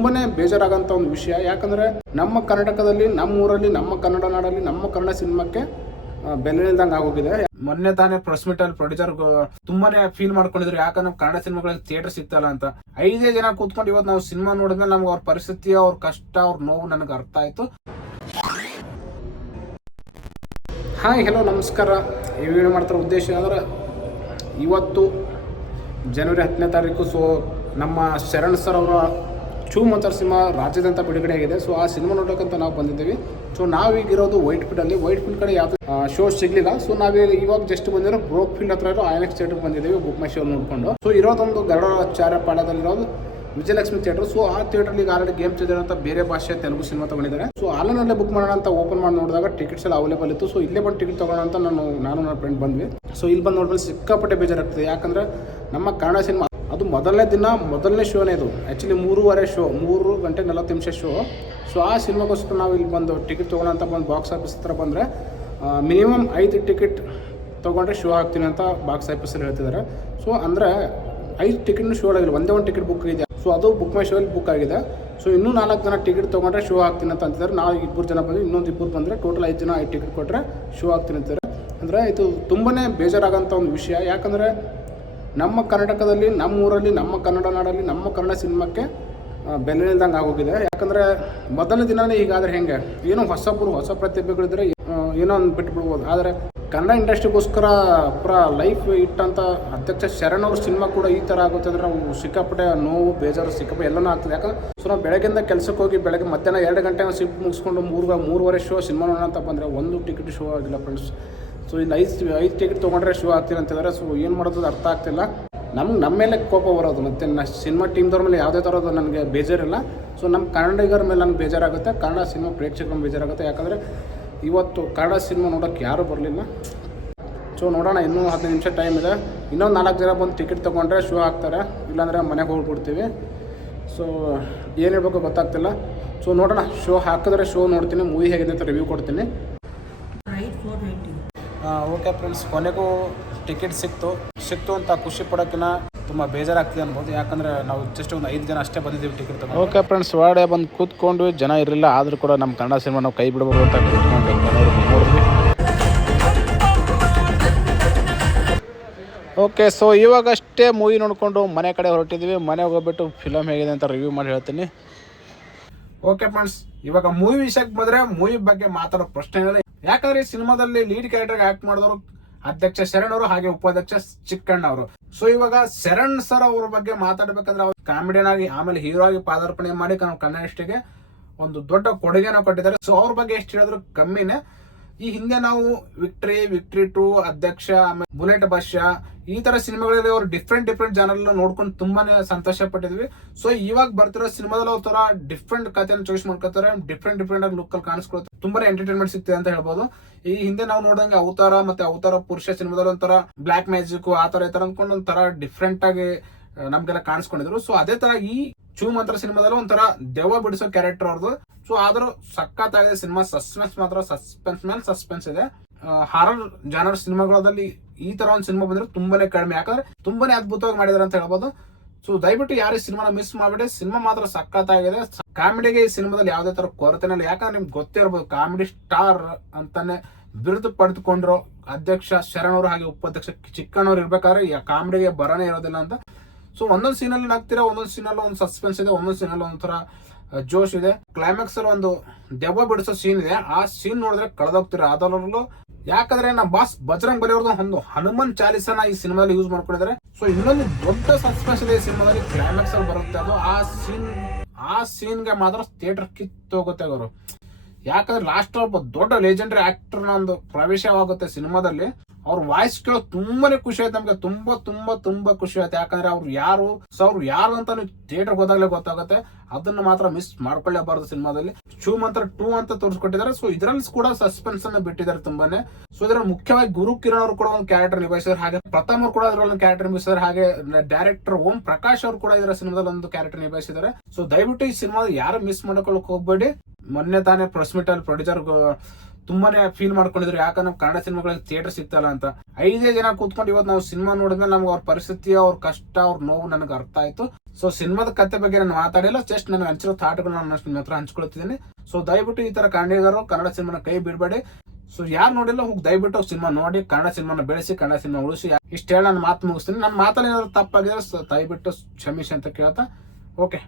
ತುಂಬಾನೇ ಬೇಜಾರಾಗಂತ ಒಂದು ವಿಷಯ. ಯಾಕಂದ್ರೆ ನಮ್ಮ ಕರ್ನಾಟಕದಲ್ಲಿ ನಮ್ಮ ಊರಲ್ಲಿ ನಮ್ಮ ಕನ್ನಡ ನಾಡಲ್ಲಿ ನಮ್ಮ ಕನ್ನಡ ಸಿನಿಮಾಕ್ಕೆ ಬೆಲೆ ನಿಲ್ದಂಗೆ ಆಗೋಗಿದೆ. ಮೊನ್ನೆ ತಾನೇ ಪ್ರೆಸ್ ಮೀಟ್ ಅಲ್ಲಿ ಪ್ರೊಡ್ಯೂಸರ್ ತುಂಬಾನೇ ಫೀಲ್ ಮಾಡ್ಕೊಂಡಿದ್ರು ಯಾಕಂದ್ರೆ ಕನ್ನಡ ಸಿನಿಮಾಗಳಿಗೆ ಥಿಯೇಟರ್ ಸಿಗ್ತಲ್ಲ ಅಂತ. ಐದೇ ಜನ ಕೂತ್ಕೊಂಡು ಇವತ್ತು ನಾವು ಸಿನಿಮಾ ನೋಡಿದ್ಮೇಲೆ ನಮ್ಗೆ ಅವ್ರ ಪರಿಸ್ಥಿತಿ ಅವ್ರ ಕಷ್ಟ ಅವ್ರ ನೋವು ನನಗೆ ಅರ್ಥ ಆಯ್ತು. ಹಾಯ್ ಹಲೋ ನಮಸ್ಕಾರ. ಈ ವಿಡಿಯೋ ಮಾಡ್ತಿರೋ ಉದ್ದೇಶ ಏನಂದ್ರೆ ಇವತ್ತು ಜನವರಿ ಹತ್ತನೇ ತಾರೀಕು ಸೊ ನಮ್ಮ ಶರಣ್ ಸರ್ ಅವರ ಚೂ ಮಂಚರ್ ಸಿನಿಮಾ ರಾಜ್ಯದಂತ ಬಿಡುಗಡೆ ಆಗಿದೆ. ಸೊ ಆ ಸಿನಿಮಾ ನೋಡೋಕ್ಕಂತ ನಾವು ಬಂದಿದ್ದೀವಿ. ಸೊ ನಾವೀಗಿರೋದು ವೈಟ್ ಫೀಲ್ಡಲ್ಲಿ ವೈಟ್ ಫೀಲ್ಡ್ ಕಡೆ ಯಾವುದು ಶೋ ಸಿಗಲಿಲ್ಲ. ಸೊ ನಾವೇ ಇವಾಗ ಜಸ್ಟ್ ಬಂದಿರೋ ಬ್ರೋಕ್ ಫೀಲ್ಡ್ ಹತ್ರ ಇರೋ ಐನೆಕ್ಸ್ ಥಿಯೇಟರ್ ಬಂದಿದ್ದೀವಿ ಬುಕ್ ಮೈ ಶೋ ನೋಡಿಕೊಂಡು. ಸೊ ಇರೋದೊಂದು ಪಾಡದಲ್ಲಿ ಪಾಳ್ಯದಲ್ಲಿರೋದು ವಿಜಯಲಕ್ಷ್ಮಿ ಥಿಯೇಟರ್ ಸೊ ಆ ಥಿಯೇಟರ್ ಈಗ ಆಲ್ರೆಡಿ ಗೇಮ್ ಚೇಂಜರ್ ಅಂತ ಬೇರೆ ಭಾಷೆ ತೆಲುಗು ಸಿನಿಮಾ ತಗೊಂಡಿದ್ದಾರೆ. ಸೊ ಆನ್ಲೈನಲ್ಲೇ ಬುಕ್ ಮಾಡೋಣ ಅಂತ ಓಪನ್ ಮಾಡಿ ನೋಡಿದಾಗ ಟಿಕೆಟ್ಸ್ ಎಲ್ಲ ಅವೈಲೇಬಲ್ ಇತ್ತು. ಸೊ ಇಲ್ಲೇ ಬಂದು ಟಿಕೆಟ್ ತಗೋಣ ಅಂತ ನಾನು ನಾನು ನನ್ನ ಫ್ರೆಂಡ್ ಬಂದ್ವಿ. ಸೊ ಇಲ್ಲಿ ಬಂದು ನೋಡಿದ್ರೆ ಸಿಕ್ಕಾಪಟ್ಟೆ ಬೇಜಾರಾಗ್ತದೆ. ಯಾಕಂದ್ರೆ ನಮ್ಮ ಕನ್ನಡ ಸಿನಿಮಾ ಅದು ಮೊದಲನೇ ದಿನ, ಮೊದಲನೇ ಶೋನೇ ಇದು. ಆ್ಯಕ್ಚುಲಿ ಮೂರುವರೆ ಶೋ ಮೂರು ಗಂಟೆ ನಲವತ್ತು ನಿಮಿಷ ಶೋ ಸೊ ಆ ಸಿನಿಮಾಗೋಸ್ಕರ ನಾವು ಇಲ್ಲಿ ಬಂದು ಟಿಕೆಟ್ ತೊಗೊಳ ಅಂತ ಬಂದು ಬಾಕ್ಸ್ ಆಫೀಸ್ ಹತ್ರ ಬಂದರೆ ಮಿನಿಮಮ್ ಐದು ಟಿಕೆಟ್ ತೊಗೊಂಡ್ರೆ ಶೋ ಹಾಕ್ತೀನಿ ಅಂತ ಬಾಕ್ಸ್ ಆಫೀಸಲ್ಲಿ ಹೇಳ್ತಿದ್ದಾರೆ. ಸೊ ಅಂದರೆ ಐದು ಟಿಕೆಟ್ನು ಶೋ ಆಗಿಲ್ಲ, ಒಂದೇ ಒಂದು ಟಿಕೆಟ್ ಬುಕ್ ಇದೆ. ಸೊ ಅದು ಬುಕ್ ಮೈ ಶೋಲ್ಲಿ ಬುಕ್ ಆಗಿದೆ. ಸೊ ಇನ್ನೂ ನಾಲ್ಕು ಜನ ಟಿಕೆಟ್ ತೊಗೊಂಡ್ರೆ ಶೋ ಹಾಕ್ತೀನಿ ಅಂತ ಅಂತಿದ್ದಾರೆ. ನಾವು ಇಬ್ಬರು ಜನ ಬಂದು ಇನ್ನೊಂದು ಇಬ್ಬರು ಬಂದರೆ ಟೋಟಲ್ ಐದು ಜನ ಐದು ಟಿಕೆಟ್ ಕೊಟ್ಟರೆ ಶೋ ಹಾಕ್ತೀನಿ ಅಂತಾರೆ ಅಂದರೆ ಇದು ತುಂಬಾ ಬೇಜಾರಾಗೋಂಥ ಒಂದು ವಿಷಯ. ಯಾಕಂದರೆ ನಮ್ಮ ಕರ್ನಾಟಕದಲ್ಲಿ ನಮ್ಮ ಊರಲ್ಲಿ ನಮ್ಮ ಕನ್ನಡ ನಾಡಲ್ಲಿ, ನಮ್ಮ ಕನ್ನಡ ಸಿನಿಮಾಕ್ಕೆ ಬೆಲೆ ಇಲ್ದಂಗೆ ಆಗೋಗಿದೆ. ಯಾಕಂದರೆ ಮೊದಲ ದಿನವೇ ಈಗಾದರೆ ಹೆಂಗೆ? ಏನೋ ಹೊಸಬ್ರು ಹೊಸ ಪ್ರತಿಭೆಗಳಿದ್ರೆ ಏನೋ ಒಂದು ಬಿಟ್ಬಿಡ್ಬೋದು. ಆದರೆ ಕನ್ನಡ ಇಂಡಸ್ಟ್ರಿಗೋಸ್ಕರ ಪೂರ ಲೈಫ್ ಇಟ್ಟಂಥ ಅಧ್ಯಕ್ಷ ಶರಣ್ ಅವ್ರ ಸಿನಿಮಾ ಕೂಡ ಈ ಥರ ಆಗುತ್ತೆ. ಅಂದರೆ ನಾವು ಸಿಕ್ಕಾಪಟ್ಟೆ ನೋವು, ಬೇಜಾರು, ಸಿಕ್ಕಾಪಟ್ಟೆ ಎಲ್ಲನೂ ಆಗ್ತದೆ. ಯಾಕಂದ್ರೆ ಸೊ ನಾವು ಬೆಳಗ್ಗೆಯಿಂದ ಕೆಲಸಕ್ಕೆ ಹೋಗಿ ಬೆಳಗ್ಗೆ ಮಧ್ಯಾಹ್ನ ಎರಡು ಗಂಟೆ ಸಿಪ್ ಮುಗಿಸ್ಕೊಂಡು ಮೂರು ಮೂರುವರೆ ಶೋ ಸಿನಿಮಾ ನೋಡೋಣ ಅಂತ ಬಂದರೆ ಒಂದು ಟಿಕೆಟ್ ಶೋ ಆಗಿಲ್ಲ ಫ್ರೆಂಡ್ಸ್ ಸೊ ಇಲ್ಲಿ ಐದು ಐದು ಟಿಕೆಟ್ ತೊಗೊಂಡ್ರೆ ಶೋ ಆಗ್ತೀನಿ ಅಂತಿದ್ದಾರೆ ಸೊ ಏನು ಮಾಡೋದು ಅರ್ಥ ಆಗ್ತಿಲ್ಲ. ನಮ್ಗೆ ನಮ್ಮ ಮೇಲೆ ಕೋಪ ಬರೋದು ಮತ್ತು ನಾ ಸಿನಿಮಾ ಟೀಮ್ದವ್ರ ಮೇಲೆ ಯಾವುದೇ ಥರದ್ದು ನನಗೆ ಬೇಜಾರಿಲ್ಲ. ಸೊ ನಮ್ಮ ಕನ್ನಡಿಗರ ಮೇಲೆ ನನಗೆ ಬೇಜಾರಾಗುತ್ತೆ. ಕನ್ನಡ ಸಿನಿಮಾ ಪ್ರೇಕ್ಷಕರ ಬೇಜಾರಾಗುತ್ತೆ. ಯಾಕಂದರೆ ಇವತ್ತು ಕನ್ನಡ ಸಿನಿಮಾ ನೋಡೋಕ್ಕೆ ಯಾರೂ ಬರಲಿಲ್ಲ. ಸೊ ನೋಡೋಣ, ಇನ್ನೂ ಹದಿನೈದು ನಿಮಿಷ ಟೈಮ್ ಇದೆ. ಇನ್ನೊಂದು ನಾಲ್ಕು ಜನ ಬಂದು ಟಿಕೆಟ್ ತೊಗೊಂಡ್ರೆ ಶೋ ಆಗ್ತಾರೆ. ಇಲ್ಲಾಂದರೆ ಮನೆಗೆ ಹೋಗ್ಬಿಡ್ತೀವಿ. ಸೊ ಏನು ಹೇಳ್ಬೇಕು ಗೊತ್ತಾಗ್ತಿಲ್ಲ. ಸೊ ನೋಡೋಣ, ಶೋ ಹಾಕಿದ್ರೆ ಶೋ ನೋಡ್ತೀನಿ ಮೂವಿ ಹೇಗಿದೆ ಅಂತ ರಿವ್ಯೂ ಕೊಡ್ತೀನಿ. ಓಕೆ ಫ್ರೆಂಡ್ಸ್ ಕೊನೆಗೂ ಟಿಕೆಟ್ ಸಿಕ್ತು. ಸಿಕ್ತು ಅಂತ ಖುಷಿ ಪಡೋಕ್ಕಿಂತ ತುಂಬ ಬೇಜಾರಾಗ್ತಿದೆ ಅನ್ಬೋದು. ಯಾಕಂದರೆ ನಾವು ಜಸ್ಟ್ ಒಂದು ಐದು ಜನ ಅಷ್ಟೇ ಬಂದಿದ್ದೀವಿ ಟಿಕೆಟ್ ತಗೊಂಡು. ಓಕೆ ಫ್ರೆಂಡ್ಸ್ ವಾಡೆ ಬಂದು ಕೂತ್ಕೊಂಡ್ವಿ ಜನ ಇರಲಿಲ್ಲ. ಆದರೂ ಕೂಡ ನಮ್ಮ ಕನ್ನಡ ಸಿನಿಮಾ ನಾವು ಕೈ ಬಿಡಬಹುದು ಅಂತ ಕೂತ್ಕೊಂಡು ನೋಡಿದ್ವಿ. ಓಕೆ ಸೊ ಇವಾಗಷ್ಟೇ ಮೂವಿ ನೋಡಿಕೊಂಡು ಮನೆ ಕಡೆ ಹೊರಟಿದ್ವಿ. ಮನೆಗೆ ಹೋಗ್ಬಿಟ್ಟು ಫಿಲಮ್ ಹೇಗಿದೆ ಅಂತ ರಿವ್ಯೂ ಮಾಡಿ ಹೇಳ್ತೀನಿ. ಓಕೆ ಫ್ರೆಂಡ್ಸ್ ಇವಾಗ ಮೂವಿ ವಿಷಯಕ್ಕೆ ಬಂದರೆ ಮೂವಿ ಬಗ್ಗೆ ಮಾತಾಡೋ ಪ್ರಶ್ನೆ ಯಾಕಂದ್ರೆ ಈ ಸಿನಿಮಾದಲ್ಲಿ ಲೀಡ್ ಕ್ಯಾರೆಕ್ಟರ್ ಆಕ್ಟ್ ಮಾಡಿದವರು ಅಧ್ಯಕ್ಷ ಶರಣ್ ಅವರು, ಹಾಗೆ ಉಪಾಧ್ಯಕ್ಷ ಚಿಕ್ಕಣ್ಣ ಅವರು. ಸೊ ಇವಾಗ ಶರಣ್ ಸರ್ ಅವ್ರ ಬಗ್ಗೆ ಮಾತಾಡ್ಬೇಕಂದ್ರೆ ಅವ್ರು ಕಾಮಿಡಿಯನ್ ಆಗಿ, ಆಮೇಲೆ ಹೀರೋ ಆಗಿ ಪಾದಾರ್ಪಣೆ ಮಾಡಿ, ಕನ್ನಡ ಇಷ್ಟಿಗೆ ಒಂದು ದೊಡ್ಡ ಕೊಡುಗೆನ ಕೊಟ್ಟಿದ್ದಾರೆ. ಸೊ ಅವ್ರ ಬಗ್ಗೆ ಎಷ್ಟು ಹೇಳಿದ್ರು ಕಮ್ಮಿನೇ. ಈ ಹಿಂದೆ ನಾವು ವಿಕ್ಟ್ರಿ ವಿಕ್ಟ್ರಿ ಟು ಅಧ್ಯಕ್ಷ ಆಮೇಲೆ ಬುಲೆಟ್ ಭಾಷ್ಯ ಈ ತರ ಸಿನಿಮಾಗಳಲ್ಲಿ ಅವರು ಡಿಫ್ರೆಂಟ್ ಡಿಫ್ರೆಂಟ್ ಜನರ್ ನೋಡ್ಕೊಂಡು ತುಂಬಾನೇ ಸಂತೋಷ ಪಟ್ಟಿದ್ವಿ. ಸೊ ಇವಾಗ ಬರ್ತಿರೋ ಸಿನಿಮಾದಲ್ಲಿ ಅವ್ರ ತರ ಡಿಫ್ರೆಂಟ್ ಕಥೆಯನ್ನು ಚಾಯ್ಸ್ ಮಾಡ್ಕೋತಾರೆ ಡಿಫ್ರೆಂಟ್ ಡಿಫ್ರೆಂಟ್ ಆಗಿ ಲುಕ್ ಅಲ್ಲಿ ಕಾಣಿಸ್ಕೊಳ್ತಾರೆ. ತುಂಬಾನೇ ಎಂಟರ್ಟೈನ್ಮೆಂಟ್ ಸಿಗ್ತದೆ ಅಂತ ಹೇಳ್ಬೋದು. ಈ ಹಿಂದೆ ನಾವು ನೋಡಿದಂಗೆ ಅವತಾರ ಮತ್ತೆ ಅವತಾರ ಪುರುಷ ಸಿನಿಮಾದಲ್ಲಿ ಒಂಥರ ಬ್ಲಾಕ್ ಮ್ಯಾಜಿಕ್ ಆ ತರ ಈ ತರ ಅಂದ್ಕೊಂಡು ಒಂಥರ ಡಿಫ್ರೆಂಟ್ ಆಗಿ ನಮ್ಗೆಲ್ಲ ಕಾಣಿಸ್ಕೊಂಡಿದ್ರು. ಸೊ ಅದೇ ತರ ಈ ಚೂ ಮಾತ್ರ ಸಿನಿಮಾದಲ್ಲಿ ಒಂಥರ ದೆವ್ವ ಬಿಡಿಸೋ ಕ್ಯಾರೆಕ್ಟರ್ ಅವ್ರದ್ದು ಸೊ ಆದ್ರೂ ಸಖತ್ತಾಗಿದೆ ಸಿನಿಮಾ. ಸಸ್ಪೆನ್ಸ್ ಮಾತ್ರ ಸಸ್ಪೆನ್ಸ್ ಮೇಲೆ ಸಸ್ಪೆನ್ಸ್ ಇದೆ. ಹಾರರ್ ಜಾನರ್ ಸಿನಿಮಾಗಳಲ್ಲಿ ಈ ತರ ಒಂದು ಸಿನಿಮಾ ಬಂದ್ರೆ ತುಂಬಾನೇ ಕಡಿಮೆ. ಯಾಕಂದ್ರೆ ತುಂಬಾನೇ ಅದ್ಭುತವಾಗಿ ಮಾಡಿದಾರೆ ಅಂತ ಹೇಳ್ಬೋದು. ಸೊ ದಯವಿಟ್ಟು ಯಾರು ಈ ಸಿನಿಮಾನ ಮಿಸ್ ಮಾಡಿಬಿಡಿ. ಸಿನಿಮಾ ಮಾತ್ರ ಸಖತ್ತಾಗಿದೆ. ಕಾಮಿಡಿಗೆ ಈ ಸಿನಿಮಾದಲ್ಲಿ ಯಾವುದೇ ತರ ಕೊರತೆನೇ ಇಲ್ಲ. ಯಾಕಂದ್ರೆ ನಿಮ್ಗೆ ಗೊತ್ತಿರ್ಬೋದು ಕಾಮಿಡಿ ಸ್ಟಾರ್ ಅಂತಾನೆ ಬಿರುದು ಪಡೆದುಕೊಂಡಿರೋ ಅಧ್ಯಕ್ಷ ಶರಣ್ ಅವರು ಹಾಗೆ ಉಪಾಧ್ಯಕ್ಷ ಚಿಕ್ಕಣ್ಣವ್ರು ಇರ್ಬೇಕಾದ್ರೆ ಕಾಮಿಡಿಗೆ ಬರನೇ ಇರೋದಿಲ್ಲ ಅಂತ. ಸೊ ಒಂದೊಂದು ಸೀನಲ್ಲಿ ನಗ್ತೀರಾ, ಒಂದೊಂದು ಸೀನಲ್ಲಿ ಒಂದು ಸಸ್ಪೆನ್ಸ್ ಇದೆ, ಒಂದೊಂದು ಸೀನಲ್ಲಿ ಒಂಥರ ಜೋಶ್ ಇದೆ. ಕ್ಲೈಮ್ಯಾಕ್ಸ್ ಅಲ್ಲಿ ಒಂದು ದೆವ್ವ ಬಿಡಿಸೋ ಸೀನ್ ಇದೆ. ಆ ಸೀನ್ ನೋಡಿದ್ರೆ ಕಳೆದೋಗ್ತೀರಾ? ಅದರಲ್ಲೂ ಯಾಕಂದ್ರೆ ನಮ್ಮ ಬಾಸ್ ಬಜರಂಗ್ ಬಲಿ ಅವ್ರದ್ದು ಒಂದು ಹನುಮನ್ ಚಾಲಿಸನ ಈ ಸಿನಿಮಾದಲ್ಲಿ ಯೂಸ್ ಮಾಡ್ಕೊಂಡಿದ್ದಾರೆ. ಸೊ ಇನ್ನೊಂದು ದೊಡ್ಡ ಸಸ್ಪೆನ್ಸ್ ಇದೆ ಈ ಸಿನಿಮಾದಲ್ಲಿ ಕ್ಲೈಮ್ಯಾಕ್ಸ್ ಅಲ್ಲಿ ಬರುತ್ತೆ ಅದು. ಆ ಸೀನ್ ಆ ಸೀನ್ಗೆ ಮಾತ್ರ ಥಿಯೇಟರ್ ಕಿತ್ತೋಗುತ್ತೆ ಅವರು ಯಾಕಂದ್ರೆ ಲಾಸ್ಟ್ ಒಬ್ಬ ದೊಡ್ಡ ಲೆಜೆಂಡರಿ ಆಕ್ಟರ್ನ ಒಂದು ಪ್ರವೇಶವಾಗುತ್ತೆ ಸಿನಿಮಾದಲ್ಲಿ. ಅವ್ರ ವಾಯ್ಸ್ ಕೇಳೋ ತುಂಬಾನೇ ಖುಷಿ ಆಯ್ತು ನಮ್ಗೆ. ತುಂಬಾ ತುಂಬಾ ತುಂಬಾ ಖುಷಿ ಆಯ್ತು. ಯಾಕಂದ್ರೆ ಅವ್ರು ಯಾರು? ಸೊ ಅವ್ರು ಯಾರು ಅಂತ ಥಿಯೇಟರ್ ಹೋದಾಗ್ಲೇ ಗೊತ್ತಾಗುತ್ತೆ. ಅದನ್ನ ಮಾತ್ರ ಮಿಸ್ ಮಾಡ್ಕೊಳ್ಳೇಬಾರದು ಸಿನಿಮಾದಲ್ಲಿ. ಶೂ ಮಂತ್ರ ಟೂ ಅಂತ ತೋರಿಸ್ಕೊಟ್ಟಿದ್ದಾರೆ. ಸೊ ಇದರಲ್ಲಿ ಕೂಡ ಸಸ್ಪೆನ್ಸ್ ಅನ್ನ ಬಿಟ್ಟಿದ್ದಾರೆ ತುಂಬಾನೇ. ಸೊ ಇದ್ರಲ್ಲಿ ಮುಖ್ಯವಾಗಿ ಗುರು ಕಿರಣ್ ಅವರು ಕೂಡ ಒಂದು ಕ್ಯಾರೆಕ್ಟರ್ ನಿಭಾಯಿಸಿದ್ದಾರೆ. ಹಾಗೆ ಪ್ರಥಮ್ ಅವರು ಕೂಡ ಅದ್ರಲ್ಲಿ ಒಂದು ಕ್ಯಾರೆಕ್ಟರ್ ನಿಭಾಯಿಸಿದ್ದಾರೆ. ಹಾಗೆ ಡೈರೆಕ್ಟರ್ ಓಂ ಪ್ರಕಾಶ್ ಅವರು ಕೂಡ ಇದರ ಸಿನಿಮಾದಲ್ಲಿ ಒಂದು ಕ್ಯಾರೆಕ್ಟರ್ ನಿಭಾಯಿಸಿದ್ದಾರೆ. ಸೊ ದಯವಿಟ್ಟು ಈ ಸಿನಿಮಾ ಯಾರು ಮಿಸ್ ಮಾಡ್ಕೊಳ್ಳಕ್ ಹೋಗ್ಬೇಡಿ. ಮೊನ್ನೆ ತಾನೇ ಪ್ರೆಸ್ ಮೀಟ್ ಅಲ್ಲಿ ಪ್ರೊಡ್ಯೂಸರ್ ತುಂಬಾನೇ ಫೀಲ್ ಮಾಡ್ಕೊಂಡಿದ್ರು. ಯಾಕಂದ್ರೆ ಕನ್ನಡ ಸಿನಿಮಾಗಳಲ್ಲಿ ಥಿಯೇಟರ್ ಸಿಗ್ತಲ್ಲ ಅಂತ. ಐದೇ ಜನ ಕೂತ್ಕೊಂಡು ಇವತ್ತು ನಾವು ಸಿನಿಮಾ ನೋಡಿದ್ಮೇಲೆ ನಮ್ಗೆ ಅವ್ರ ಪರಿಸ್ಥಿತಿ ಅವ್ರ ಕಷ್ಟ, ಅವ್ರ ನೋವು ನನಗೆ ಅರ್ಥ ಆಯ್ತು. ಸೊ ಸಿನಿಮಾದ ಕತೆ ಬಗ್ಗೆ ನಾನು ಮಾತಾಡಿಲ್ಲ ಜಸ್ಟ್ ನನಗೆ ಹಂಚಿರೋ ಥಾಟ್ಗಳು ನಾನು ನಿಮ್ಮ ಹತ್ರ ಹಂಚ್ಕೊಳ್ತಿದ್ದೀನಿ. ಸೊ ದಯವಿಟ್ಟು ಈ ತರ ಕನ್ನಡಿಗರು ಕನ್ನಡ ಸಿನಿಮಾನ ಕೈ ಬಿಡಬೇಡಿ. ಸೊ ಯಾರು ನೋಡಿಲ್ಲ, ಹೋಗಿ ದಯವಿಟ್ಟು ಸಿನಿಮಾ ನೋಡಿ, ಕನ್ನಡ ಸಿನಿಮಾನ ಬೆಳೆಸಿ, ಕನ್ನಡ ಸಿನಿಮಾ ಉಳಿಸಿ. ಇಷ್ಟ ಹೇಳಿ ನಾನು ಮಾತು ಮುಗಿಸ್ತೀನಿ. ನನ್ನ ಮಾತಲ್ಲಿ ಏನಾದ್ರು ತಪ್ಪಾಗಿದ್ರೆ ದಯವಿಟ್ಟು ಕ್ಷಮಿಸಿ ಅಂತ ಕೇಳ್ತಾ. ಓಕೆ